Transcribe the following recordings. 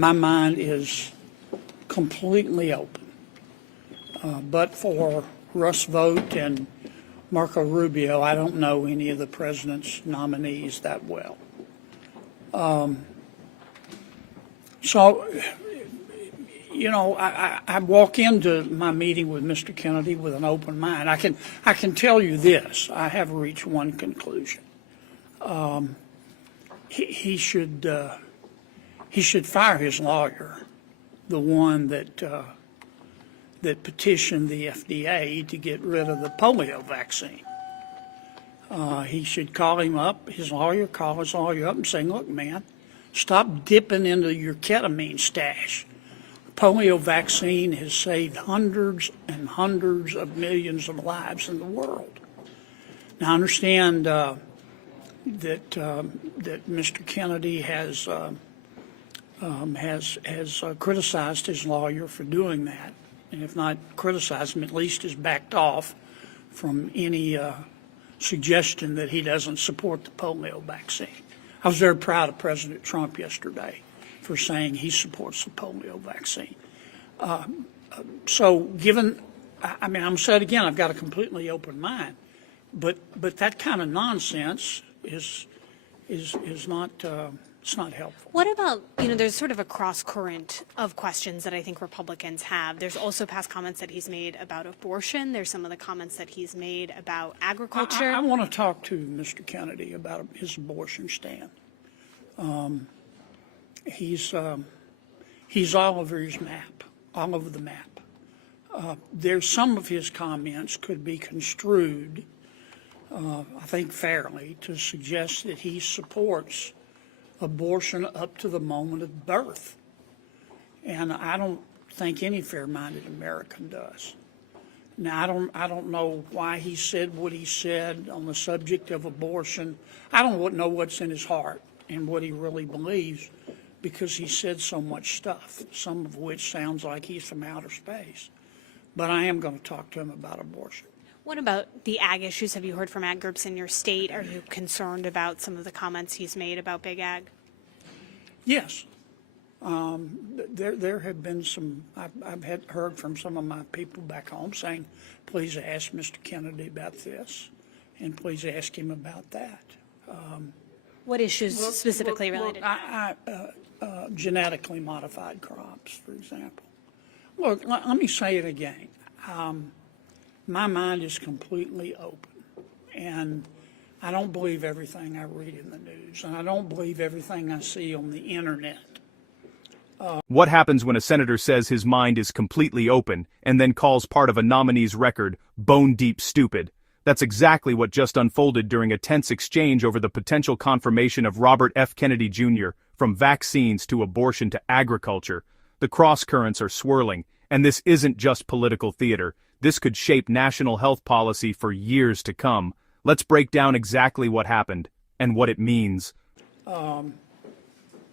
my mind is completely open. But for Russ Vought and Marco Rubio, I don't know any of the president's nominees that well. So, you know, I walk into my meeting with Mr. Kennedy with an open mind. I can tell you this: I have reached one conclusion. He should fire his lawyer, the one that petitioned the FDA to get rid of the polio vaccine. He should call him up, call his lawyer up and say, look, man, stop dipping into your ketamine stash. The polio vaccine has saved hundreds and hundreds of millions of lives in the world. Now, I understand that Mr. Kennedy has criticized his lawyer for doing that, and if not criticized him, at least has backed off from any suggestion that he doesn't support the polio vaccine. I was very proud of President Trump yesterday for saying he supports the polio vaccine. So given, I mean, I'm saying again, I've got a completely open mind, but that kind of nonsense is not, it's not helpful. What about, you know, there's sort of a cross current of questions that I think Republicans have. There's also past comments that he's made about abortion. There's some of the comments that he's made about agriculture. I want to talk to Mr. Kennedy about his abortion stand. He's all over his map, all over the map. There's some of his comments could be construed, I think fairly, to suggest that he supports abortion up to the moment of birth. And I don't think any fair-minded American does. Now, I don't know why he said what he said on the subject of abortion. I don't know what's in his heart and what he really believes, because he said so much stuff, some of which sounds like he's from outer space. But I am going to talk to him about abortion. What about the ag issues? Have you heard from ag groups in your state? Are you concerned about some of the comments he's made about big ag? Yes. There have been some, I've heard from some of my people back home saying, please ask Mr. Kennedy about this, and please ask him about that. What issues specifically related? Genetically modified crops, for example. Look, let me say it again. My mind is completely open, and I don't believe everything I read in the news, and I don't believe everything I see on the internet. What happens when a senator says his mind is completely open and then calls part of a nominee's record bone-deep stupid? That's exactly what just unfolded during a tense exchange over the potential confirmation of Robert F. Kennedy Jr. from vaccines to abortion to agriculture. The cross-currents are swirling, and this isn't just political theater. This could shape national health policy for years to come. Let's break down exactly what happened and what it means. And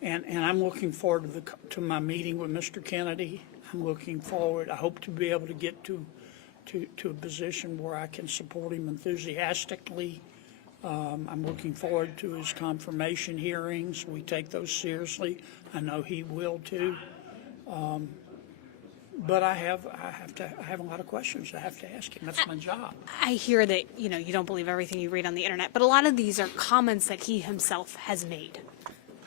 I'm looking forward to my meeting with Mr. Kennedy. I'm looking forward. I hope to be able to get to a position where I can support him enthusiastically. I'm looking forward to his confirmation hearings. We take those seriously. I know he will too. But I have a lot of questions I have to ask him. That's my job. I hear that, you know, you don't believe everything you read on the internet, but a lot of these are comments that he himself has made,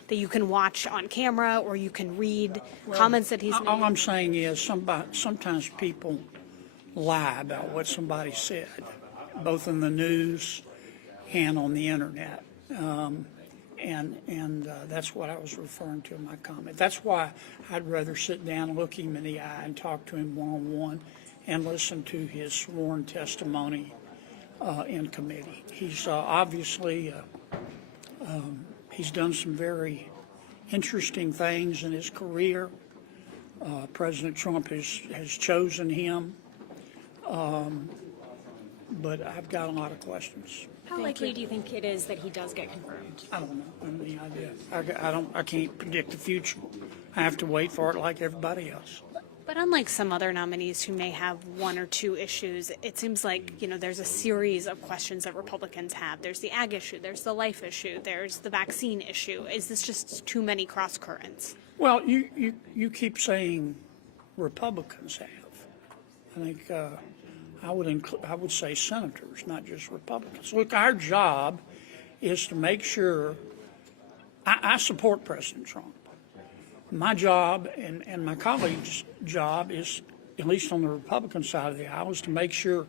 that you can watch on camera or you can read comments that he's made. All I'm saying is sometimes people lie about what somebody said, both in the news and on the internet. And that's what I was referring to in my comment. That's why I'd rather sit down, look him in the eye, and talk to him one-on-one and listen to his sworn testimony in committee. He's obviously, he's done some very interesting things in his career. President Trump has chosen him, but I've got a lot of questions. How likely do you think it is that he does get confirmed? I don't know. I have any idea. I can't predict the future. I have to wait for it like everybody else. But unlike some other nominees who may have one or two issues, it seems like, there's a series of questions that Republicans have. There's the ag issue, there's the life issue, there's the vaccine issue. Is this just too many cross currents? Well, you keep saying Republicans have. I think I would say senators, not just Republicans. Look, our job is to make sure. I support President Trump. My job and my colleagues' job is, at least on the Republican side of the aisle, is to make sure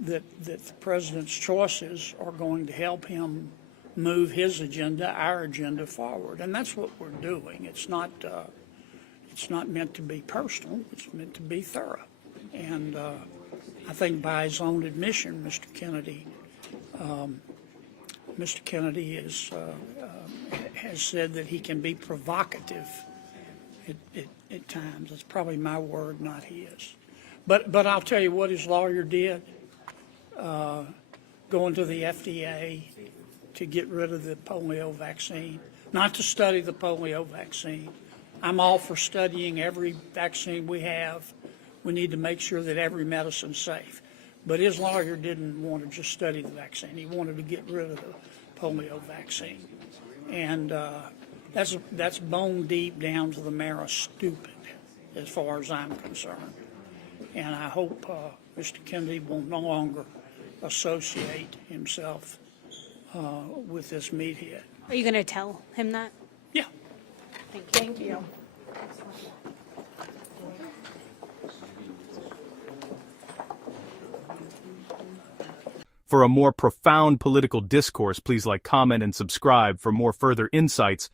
that the president's choices are going to help him move his agenda, our agenda forward, and that's what we're doing. It's not meant to be personal. It's meant to be thorough, and I think by his own admission, Mr. Kennedy has said that he can be provocative at times. It's probably my word, not his. But I'll tell you what his lawyer did, going to the FDA to get rid of the polio vaccine, not to study the polio vaccine. I'm all for studying every vaccine we have. We need to make sure that every medicine's safe. But his lawyer didn't want to just study the vaccine. He wanted to get rid of the polio vaccine. And that's bone deep down to the marrow stupid, as far as I'm concerned. And I hope Mr. Kennedy will no longer associate himself with this meathead. Are you going to tell him that? Yeah. Thank you. For a more profound political discourse, please like, comment, and subscribe for more further insights